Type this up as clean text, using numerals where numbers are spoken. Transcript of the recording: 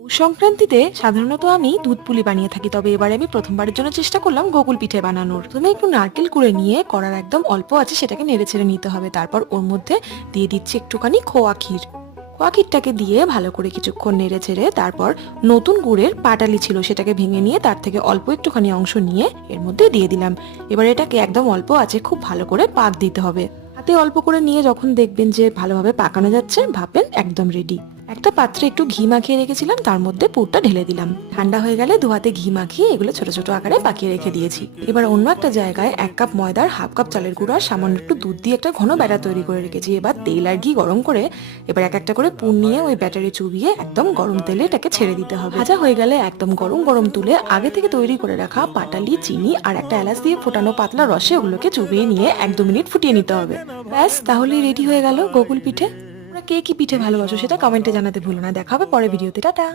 পৌষ সংক্রান্তিতে সাধারণত আমি দুধ পুলি বানিয়ে থাকি, তবে এবারে আমি প্রথমবারের জন্য চেষ্টা করলাম গোকুল পিঠে বানানোর। প্রথমে একটু নারকেল কুড়ে নিয়ে কড়ার একদম অল্প আছে সেটাকে নেড়ে ছেড়ে নিতে হবে। তারপর ওর মধ্যে দিয়ে দিচ্ছি একটুখানি খোয়া ক্ষীর। খোয়া ক্ষীরটাকে দিয়ে ভালো করে কিছুক্ষণ নেড়ে ছেড়ে তারপর নতুন গুড়ের পাটালি ছিল সেটাকে ভেঙে নিয়ে তার থেকে অল্প একটুখানি অংশ নিয়ে এর মধ্যে দিয়ে দিলাম। এবার এটাকে একদম অল্প আছে খুব ভালো করে পাক দিতে হবে। হাতে অল্প করে নিয়ে যখন দেখবেন যে ভালোভাবে পাকানো যাচ্ছে ভাববেন একদম রেডি। একটা পাত্রে একটু ঘি মাখিয়ে রেখেছিলাম, তার মধ্যে পুরটা ঢেলে দিলাম। ঠান্ডা হয়ে গেলে দু হাতে ঘি মাখিয়ে এগুলো ছোট ছোট আকারে পাকিয়ে রেখে দিয়েছি। এবার অন্য একটা জায়গায় 1 কাপ ময়দার হাফ কাপ চালের গুঁড়ো আর সামান্য একটু দুধ দিয়ে একটা ঘন ব্যাটার তৈরি করে রেখেছি। এবার তেল আর ঘি গরম করে এবার এক একটা করে পুর নিয়ে ওই ব্যাটারে চুবিয়ে একদম গরম তেলে এটাকে ছেড়ে দিতে হবে। ভাজা হয়ে গেলে একদম গরম গরম তুলে আগে থেকে তৈরি করে রাখা পাটালি, চিনি আর একটা এলাচ দিয়ে ফোটানো পাতলা রসে ওগুলোকে চুবিয়ে নিয়ে 1-2 মিনিট ফুটিয়ে নিতে হবে। ব্যাস, তাহলেই রেডি হয়ে গেল গোকুল পিঠে। তোমরা কে কি পিঠে ভালোবাসো সেটা কমেন্টে জানাতে ভুলো না। দেখা হবে পরের ভিডিওতে। টাটা।